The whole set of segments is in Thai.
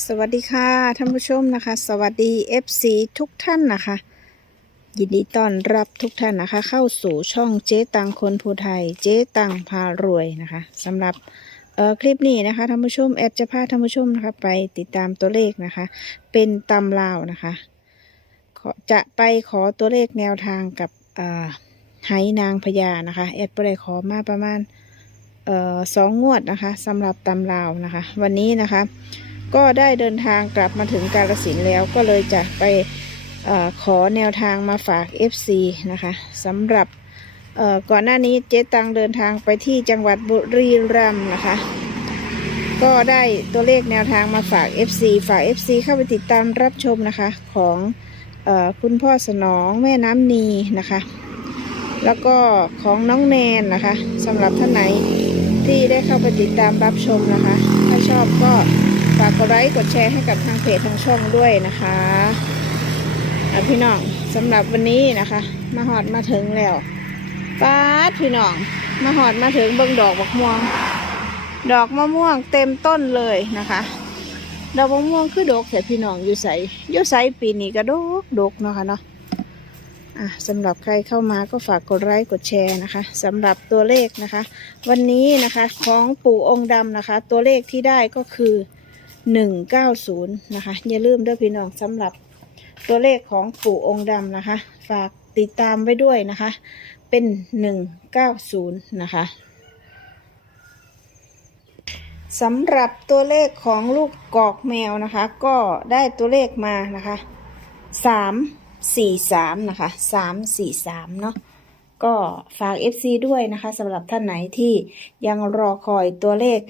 สวัสดีค่ะท่านผู้ชมนะคะ สวัสดี FC ทุกท่านนะคะ ยินดีต้อนรับทุกท่านนะคะ เข้าสู่ช่องเจ๊ตังคนภูไทย เจ๊ตังพารวยนะคะสำหรับคลิปนี้นะคะท่านผู้ชมแอดจะพาท่านผู้ชมนะคะไปติดตามตัวเลขนะคะ เป็นตำลาวนะคะจะไปขอตัวเลขแนวทางกับไหนางพญานะคะแอดไปได้ขอมาประมาณออสองงวดนะคะสำหรับตำลาวนะคะ วันนี้นะคะ ก็ได้เดินทางกลับมาถึงกาลสินแล้วก็เลยจะไปอขอแนวทางมาฝาก FC นะคะสำหรับก่อนหน้านี้เจ๊ตังเดินทางไปที่จังหวัดบุรีรัมย์นะคะ ก็ได้ตัวเลขแนวทางมาฝาก FC ฝาก FC เข้าไปติดตามรับชมนะคะของอคุณพ่อสนองแม่น้ำนีนะคะ แล้วก็ของน้องแนนนะคะสำหรับท่านไหนที่ได้เข้าไปติดตามรับชมนะคะ ถ้าชอบก็ากกดไลค์กดแชร์ให้กับทางเพจทางช่องด้วยนะคะพี่น้องสำหรับวันนี้นะคะ มาหอดมาถึงแล้วป้าดพี่น้องมาหอดมาถึงเบิ่งดอกบักม่วง ดอกมะม่วงเต็มต้นเลยนะคะ ดอกมะม่วงคือดอกแต่พี่น้องอยู่ใสอยู่ใสปีนี้ก็ดกดกเนาะค่ะเนาะอะสำหรับใครเข้ามาก็ฝากกดไลค์กดแชร์นะคะสำหรับตัวเลขนะคะ วันนี้นะคะของปู่องค์ดำนะคะ ตัวเลขที่ได้ก็คือ หนึ่งเก้าศูนย์นะคะ อย่าลืมด้วยพี่น้องสำหรับตัวเลขของปู่องค์ดำนะคะ ฝากติดตามไว้ด้วยนะคะ เป็นหนึ่งเก้าศูนย์นะคะสำหรับตัวเลขของลูกกอกแมวนะคะ ก็ได้ตัวเลขมานะคะสามสี่สามนะคะสามสี่สามเนาะก็ฝาก FC ด้วยนะคะสำหรับท่านไหนที่ยังรอคอยตัวเลข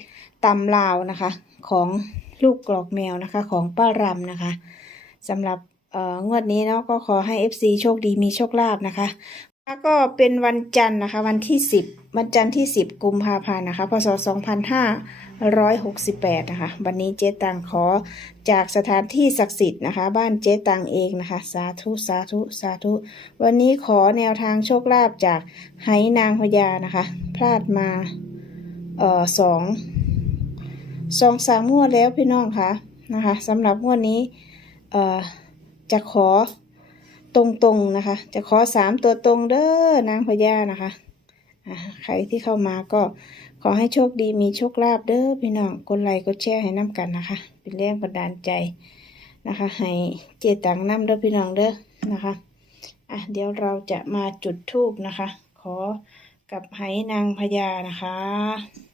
ตำลาวนะคะของ ลูกกรอกแมวนะคะของป้ารำนะคะสำหรับเอ่องวดนี้เนาะก็ขอให้ FC โชคดีมีโชคลาภนะคะแล้วก็เป็นวันจันทร์นะคะ วันที่ 10 วันจันทร์ที่ 10 กุมภาพันธ์นะคะ พศ 2568 นะคะ วันนี้เจ๊ตังขอจากสถานที่ศักดิ์สิทธิ์นะคะ บ้านเจ๊ตังเองนะคะ สาธุ สาธุ สาธุ วันนี้ขอแนวทางโชคลาภจากไหนางพญานะคะ พลาดมาเอ่อสอง สองสามงวดแล้วพี่น้องคะนะคะสำหรับงวดนี้จะขอตรงๆนะคะ จะขอสามตัวตรงเด้อนางพญานะคะใครที่เข้ามาก็ขอให้โชคดีมีโชคลาภเด้อพี่น้องกดไลค์กดแชร์ให้น้ำกันนะคะ เป็นแรงบันดาลใจนะคะ ให้เจตังน้ำเด้อพี่น้องเด้อนะคะอะเดี๋ยวเราจะมาจุดธูปนะคะ ขอกับไหนางพญานะคะ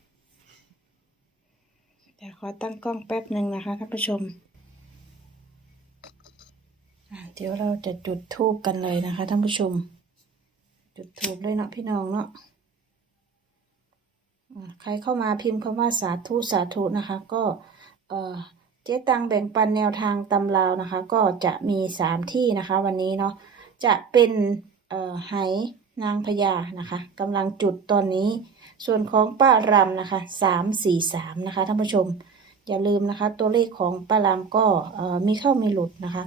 เดี๋ยวขอตั้งกล้องแป๊บหนึ่งนะคะท่านผู้ชมเดี๋ยวเราจะจุดธูปกันเลยนะคะท่านผู้ชม จุดธูปเลยเนาะพี่น้องเนาะอะใครเข้ามาพิมพ์คำว่าสาธุสาธุนะคะ ก็เออเจ๊ตังแบ่งปันแนวทางตำราวนะคะ ก็จะมีสามที่นะคะ วันนี้เนาะจะเป็นเอ่อไหนางพญานะคะกำลังจุดตอนนี้ ส่วนของป้ารำนะคะสามสี่สามนะคะท่านผู้ชมอย่าลืมนะคะ ตัวเลขของป้ารำก็มีเข้ามีหลุดนะคะ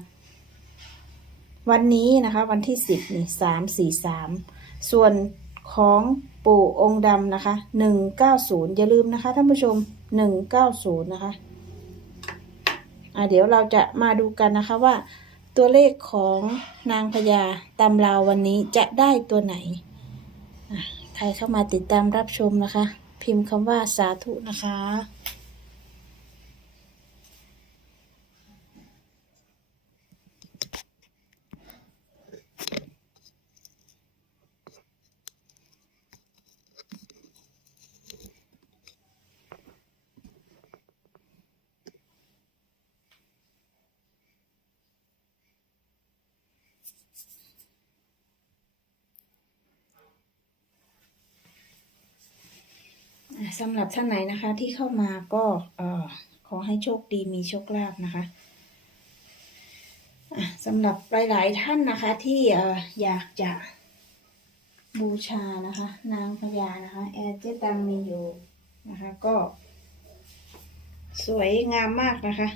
วันนี้นะคะวันที่สิบนี่สามสี่สามส่วนของปู่องค์ดำนะคะหนึ่งเก้าศูนย์อย่าลืมนะคะท่านผู้ชมหนึ่งเก้าศูนย์นะคะอะเดี๋ยวเราจะมาดูกันนะคะว่าตัวเลขของนางพญาตำราววันนี้จะได้ตัวไหน ใครเข้ามาติดตามรับชมนะคะ พิมพ์คำว่าสาธุนะคะ สำหรับท่านไหนนะคะที่เข้ามาก็เออขอให้โชคดีมีโชคลาภนะคะสำหรับหลาย ๆ ท่านนะคะที่เอออยากจะบูชานะคะ นางพญานะคะแอร์เจตังมีอยู่นะคะ ก็ สวยงามมากนะคะ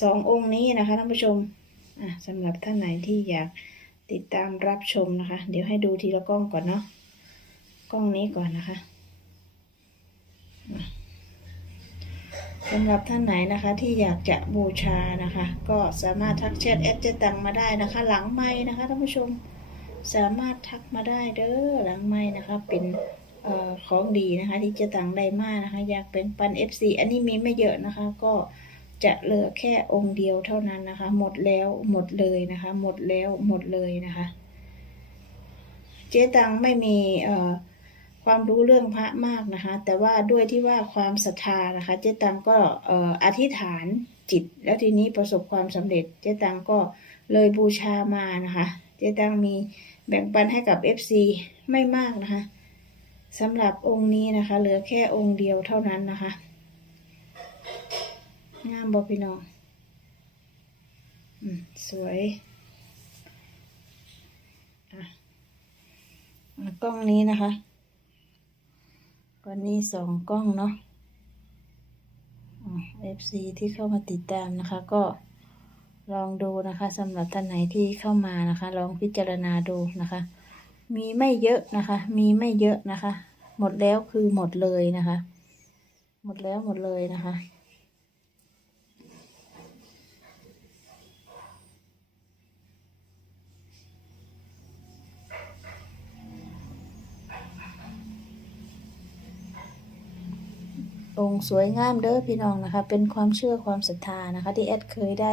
สององค์นี้นะคะท่านผู้ชมสำหรับท่านไหนที่อยากติดตามรับชมนะคะ เดี๋ยวให้ดูทีละกล้องก่อนเนาะกล้องนี้ก่อนนะคะ สำหรับท่านไหนนะคะที่อยากจะบูชานะคะ ก็สามารถทักแชทแอดเจตังมาได้นะคะ หลังไม้นะคะท่านผู้ชมสามารถทักมาได้เด้อหลังไม้นะคะ เป็นออของดีนะคะที่เจตังได้มากนะคะ อยากเป็นปัน FC อันนี้มีไม่เยอะนะคะ ก็จะเหลือแค่องค์เดียวเท่านั้นนะคะ หมดแล้วหมดเลยนะคะ หมดแล้วหมดเลยนะคะ เจตังไม่มีเอ่อ ความรู้เรื่องพระมากนะคะ แต่ว่าด้วยที่ว่าความศรัทธานะคะ เจ๊ตังก็ออธิษฐานจิต แล้วทีนี้ประสบความสำเร็จ เจ๊ตังก็เลยบูชามานะคะ เจ๊ตังมีแบ่งปันให้กับ FC ไม่มากนะคะสำหรับองค์นี้นะคะ เหลือแค่องค์เดียวเท่านั้นนะคะ งามบอพี่น้องสวยอะกล้องนี้นะคะ วันนี้สองกล้องเนาะเอฟซีที่เข้ามาติดตามนะคะก็ลองดูนะคะสำหรับท่านไหนที่เข้ามานะคะ ลองพิจารณาดูนะคะ มีไม่เยอะนะคะ มีไม่เยอะนะคะ หมดแล้วคือหมดเลยนะคะ หมดแล้วหมดเลยนะคะ องค์สวยงามเด้อพี่น้องนะคะ เป็นความเชื่อความศรัทธานะคะ ที่แอดเคยได้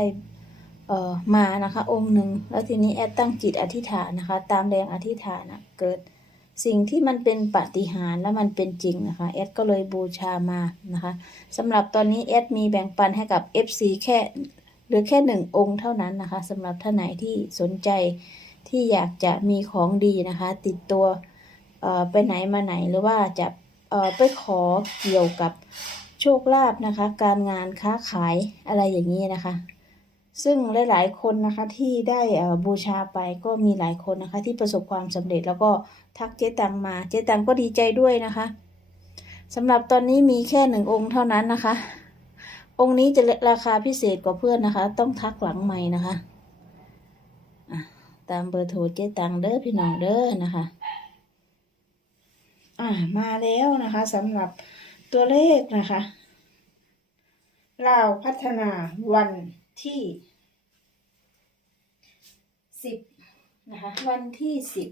เอ่อมานะคะ องค์หนึ่งแล้วทีนี้แอดตั้งจิตอธิษฐานนะคะ ตามแรงอธิษฐานนะเกิดสิ่งที่มันเป็นปาฏิหาริย์และมันเป็นจริงนะคะแอดก็เลยบูชามานะคะสำหรับตอนนี้แอดมีแบ่งปันให้กับ FC แค่หรือแค่หนึ่งองค์เท่านั้นนะคะสำหรับท่านไหนที่สนใจที่อยากจะมีของดีนะคะ ติดตัวไปไหนมาไหนหรือว่าจะ ไปขอเกี่ยวกับโชคลาภนะคะ การงานค้าขายอะไรอย่างนี้นะคะ ซึ่งหลาย ๆ คนนะคะที่ได้บูชาไปก็มีหลายคนนะคะ ที่ประสบความสำเร็จแล้วก็ทักเจ๊ตังมาเจ๊ตังก็ดีใจด้วยนะคะสำหรับตอนนี้มีแค่หนึ่งองค์เท่านั้นนะคะ องค์นี้จะราคาพิเศษกว่าเพื่อนนะคะ ต้องทักหลังใหม่นะคะะตามเบอร์โทรเจ๊ตังเด้อพี่น้องเด้อนะคะ อ่ามาแล้วนะคะสำหรับตัวเลขนะคะเราวพัฒนาวันที่สิบนะคะวันที่สิบ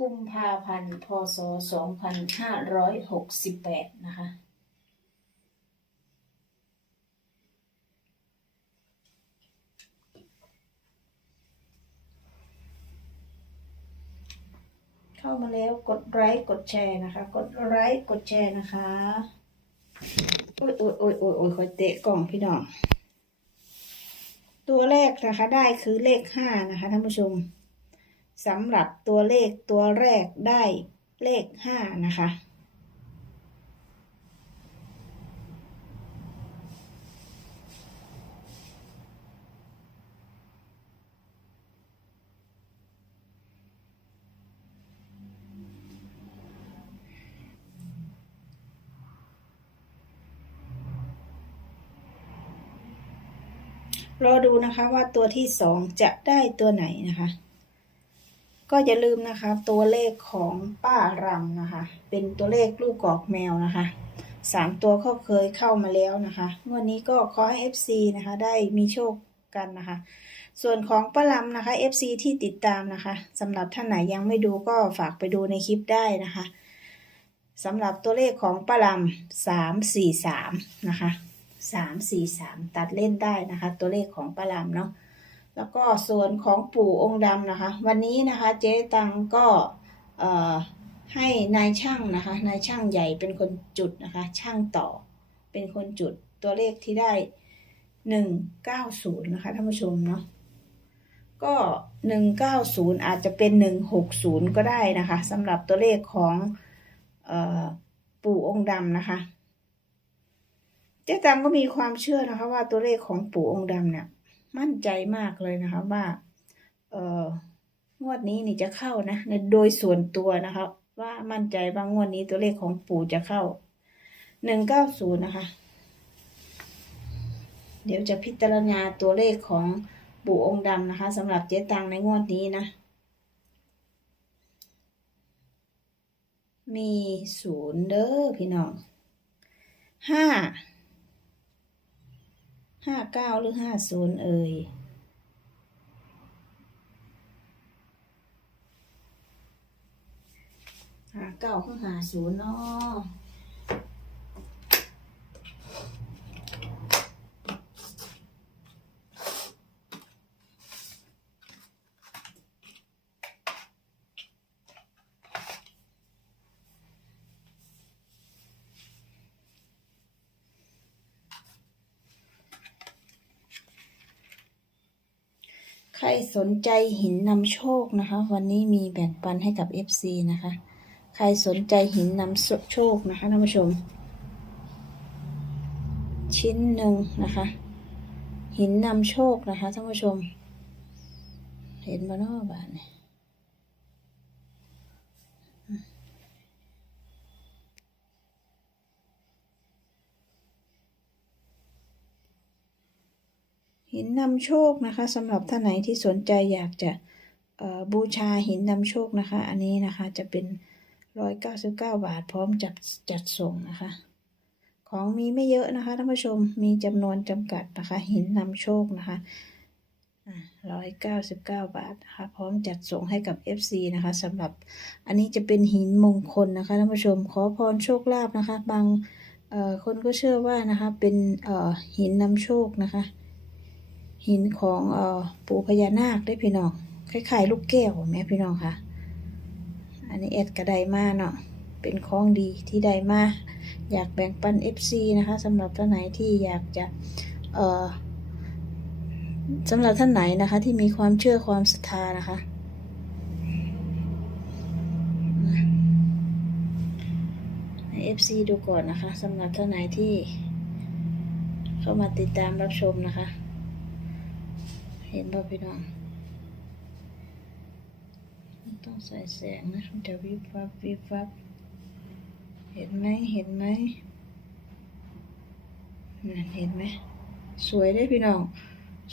กุมภาพันธ์พศสองพันห้าร้อยหกสิบแปดนะคะ เข้ามา แล้วกดไลค์กดแชร์นะคะ กดไลค์กดแชร์นะคะโอ้ยโอ้ยโอ้ยโอ้ยโอ้ยคอยเตะกล่องพี่น้อง ตัวแรกนะคะได้คือเลขห้านะคะท่านผู้ชมสำหรับตัวเลขตัวแรกได้เลขห้านะคะ รอดูนะคะว่าตัวที่สองจะได้ตัวไหนนะคะ ก็อย่าลืมนะคะ ตัวเลขของป้ารำนะคะ เป็นตัวเลขลูกกอกแมวนะคะสามตัวก็เคยเข้ามาแล้วนะคะงวดนี้ก็ขอให้ FC นะคะ ได้มีโชคกันนะคะ ส่วนของป้าลำนะคะ FC ที่ติดตามนะคะสำหรับท่านไหนยังไม่ดูก็ฝากไปดูในคลิปได้นะคะสำหรับตัวเลขของป้าลำสามสี่สามนะคะ สามสี่สามตัดเล่นได้นะคะ ตัวเลขของปลาลามเนาะแล้วก็ส่วนของปู่องค์ดำนะคะ วันนี้นะคะเจ๊ตังก็ให้นายช่างนะคะนายช่างใหญ่เป็นคนจุดนะคะ ช่างต่อเป็นคนจุดตัวเลขที่ได้หนึ่งเก้าศูนย์นะคะท่านผู้ชมเนาะก็หนึ่งเก้าศูนย์อาจจะเป็นหนึ่งหกศูนย์ก็ได้นะคะสำหรับตัวเลขของออปู่องค์ดำนะคะ เจ๊ตังก็มีความเชื่อนะคะ ว่าตัวเลขของปู่องค์ดำเนี่ย มั่นใจมากเลยนะคะว่า เอองวดนี้นี่จะเข้านะในโดยส่วนตัวนะคะ ว่ามั่นใจว่างวดนี้ตัวเลขของปู่จะเข้าหนึ่งเก้าศูนย์นะคะ เดี๋ยวจะพิจารณาตัวเลขของปู่องค์ดำนะคะสำหรับเจ๊ตังในงวดนี้นะ มีศูนย์เด้อพี่น้องห้า ห้าเก้าหรือห้าศูนย์เอ่ยห้าเก้าคือห้าศูนย์เนาะ สนใจหินนำโชคนะคะ วันนี้มีแบ่งปันให้กับ FC นะคะ ใครสนใจหินนำโชคนะคะท่านผู้ชม ชิ้นหนึ่งนะคะ หินนำโชคนะคะท่านผู้ชม เห็นบ้านอบานเนี่ย หินนำโชคนะคะสำหรับท่านไหนที่สนใจอยากจะบูชาหินนำโชคนะคะ อันนี้นะคะจะเป็นร้อยเก้าสิบเก้าบาทพร้อมจัดจัดส่งนะคะ ของมีไม่เยอะนะคะท่านผู้ชมมีจำนวนจำกัดนะคะ หินนำโชคนะคะร้อยเก้าสิบเก้าบาทนะคะพร้อมจัดส่งให้กับ FC นะคะสำหรับอันนี้จะเป็นหินมงคลนะคะท่านผู้ชมขอพรโชคลาภนะคะ บางคนก็เชื่อว่านะคะเป็นหินนำโชคนะคะ หินของเอ่อปู่พญานาคได้พี่น้องคล้ายๆลูกแก้วแม่พี่น้องค่ะ อันนี้เอ็ดกระไดมาเนาะเป็นของดีที่ได้มาอยากแบ่งปัน FC นะคะสำหรับท่านไหนที่อยากจะเอ่อสำหรับท่านไหนนะคะ ที่มีความเชื่อความศรัทธานะคะให้ FC ดูก่อนนะคะสำหรับท่านไหนที่เข้ามาติดตามรับชมนะคะ เห็นป่ะพี่น้องต้องใส่แสงนะมันจะวิบวับวิบวับเห็นไหมเห็นไหมนั่นเห็นไหมสวยได้พี่น้อง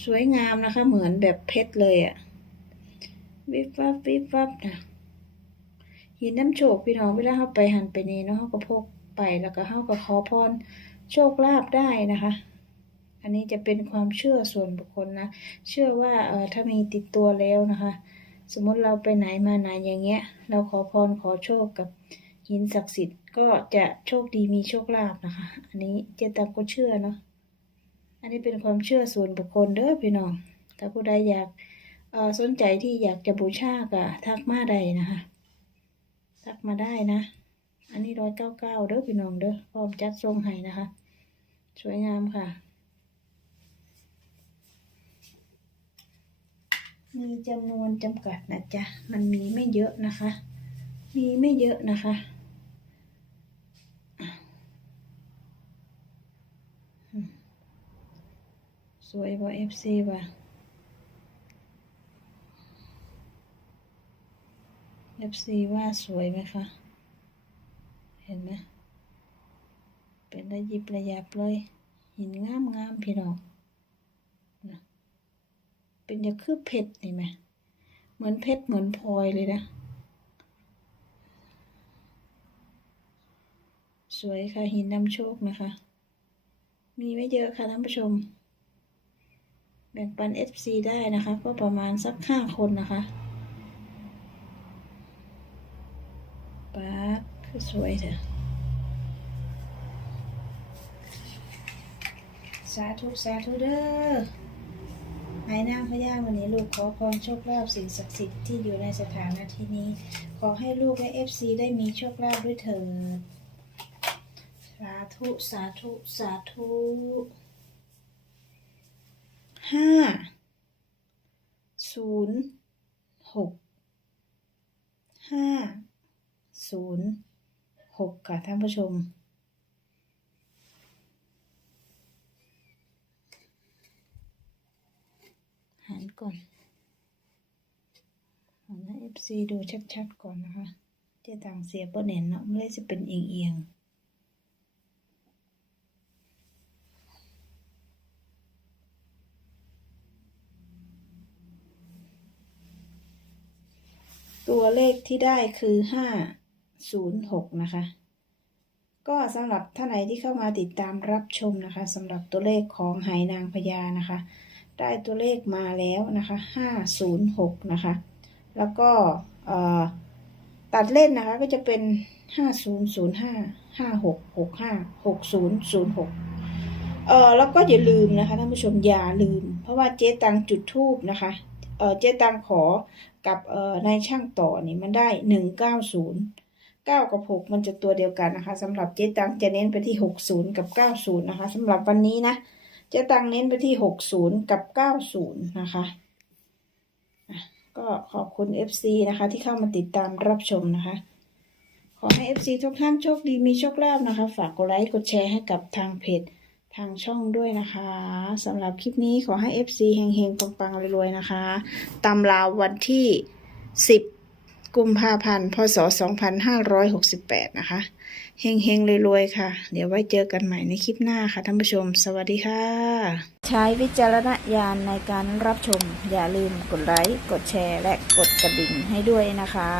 สวยงามนะคะ เหมือนแบบเพชรเลยอะวิบวับวิบวับนะหินน้ำโชคพี่น้องเวลาเข้าไปหันไปนี่เนาะเขาก็พกไปแล้วก็เข้าก็ขอพรโชคลาภได้นะคะ อันนี้จะเป็นความเชื่อส่วนบุคคลนะ เชื่อว่าเออถ้ามีติดตัวแล้วนะคะ สมมติเราไปไหนมาไหนอย่างเงี้ย เราขอพรขอโชคกับหินศักดิ์สิทธิ์ก็จะโชคดีมีโชคลาภนะคะ อันนี้เจตังก็เชื่อเนาะ อันนี้เป็นความเชื่อส่วนบุคคลเด้อพี่น้อง ถ้าผู้ใดอยากเออสนใจที่อยากจะบูชาก็ทักมาได้นะคะ ทักมาได้นะ อันนี้ร้อยเก้าเก้าเด้อพี่น้องเด้อพร้อมจัดทรงให้นะคะ สวยงามค่ะ มีจำนวนจำกัดนะจ๊ะ มันมีไม่เยอะนะคะ มีไม่เยอะนะคะสวยบ่เอฟซีบ่ะเอฟซีว่าสวยไหมคะ เห็นไหมเป็นระยิบระยับเลย หินงามงามพี่น้อง เป็นจะคือเพชรนี่ไหมเหมือนเพชรเหมือนพลอยเลยนะ สวยค่ะหินนำโชคนะคะ มีไม่เยอะค่ะท่านผู้ชม แบ่งปัน FC ได้นะคะ ก็ประมาณสักห้าคนนะคะป๊าดคือสวยเถอะสาธุสาธุเด้อายนางพญาวันนี้ลูกขอพรโชคลาภสิ่งศักดิ์สิทธิ์ที่อยู่ในสถานที่นี้ ขอให้ลูกและเอฟซีได้มีโชคลาภด้วยเถิด สาธุสาธุสาธุห้าศูนย์หกห้าศูนย์หกค่ะท่านผู้ชม หันก่อนหันให้ FC ดูชัดๆก่อนนะคะเจะต่างเสียบเน็นเนาะไม่ได้จะเป็นเอียงๆตัวเลขที่ได้คือห้าศูนย์หกนะคะ ก็สำหรับท่านไหนที่เข้ามาติดตามรับชมนะคะสำหรับตัวเลขของไหนางพญานะคะ ได้ตัวเลขมาแล้วนะคะห้าศูนย์หกนะคะ แล้วก็ตัดเล่นนะคะก็จะเป็นห้าศูนย์ศูนย์ห้าห้าหกหกห้าหกศูนย์ศูนย์หกเออแล้วก็อย่าลืมนะคะท่านผู้ชมอย่าลืม เพราะว่าเจ๊ตังจุดทูบนะคะเออเจ๊ตังขอกับเอ่อนายช่างต่อนี่มันได้หนึ่งเก้าศูนย์เก้ากับหกมันจะตัวเดียวกันนะคะสำหรับเจ๊ตังจะเน้นไปที่หกศูนย์กับเก้าศูนย์นะคะสำหรับวันนี้นะ เจ๊ตังเน้นไปที่หกศูนย์กับเก้าศูนย์นะคะก็ขอบคุณ FC นะคะที่เข้ามาติดตามรับชมนะคะ ขอให้ FC ทุกท่านโชคดีมีโชคลาภนะคะ ฝากกดไลค์กดแชร์ให้กับทางเพจทางช่องด้วยนะคะสำหรับคลิปนี้ขอให้ FC เฮงๆปังๆรวยๆนะคะตามราววันที่ 10 กุมภาพันธ์พศ 2568 นะคะ เฮงเฮงๆรวยๆค่ะ เดี๋ยวไว้เจอกันใหม่ในคลิปหน้าค่ะท่านผู้ชม สวัสดีค่ะ ใช้วิจารณญาณในการรับชม อย่าลืมกดไลค์กดแชร์ และกดกระดิ่งให้ด้วยนะคะ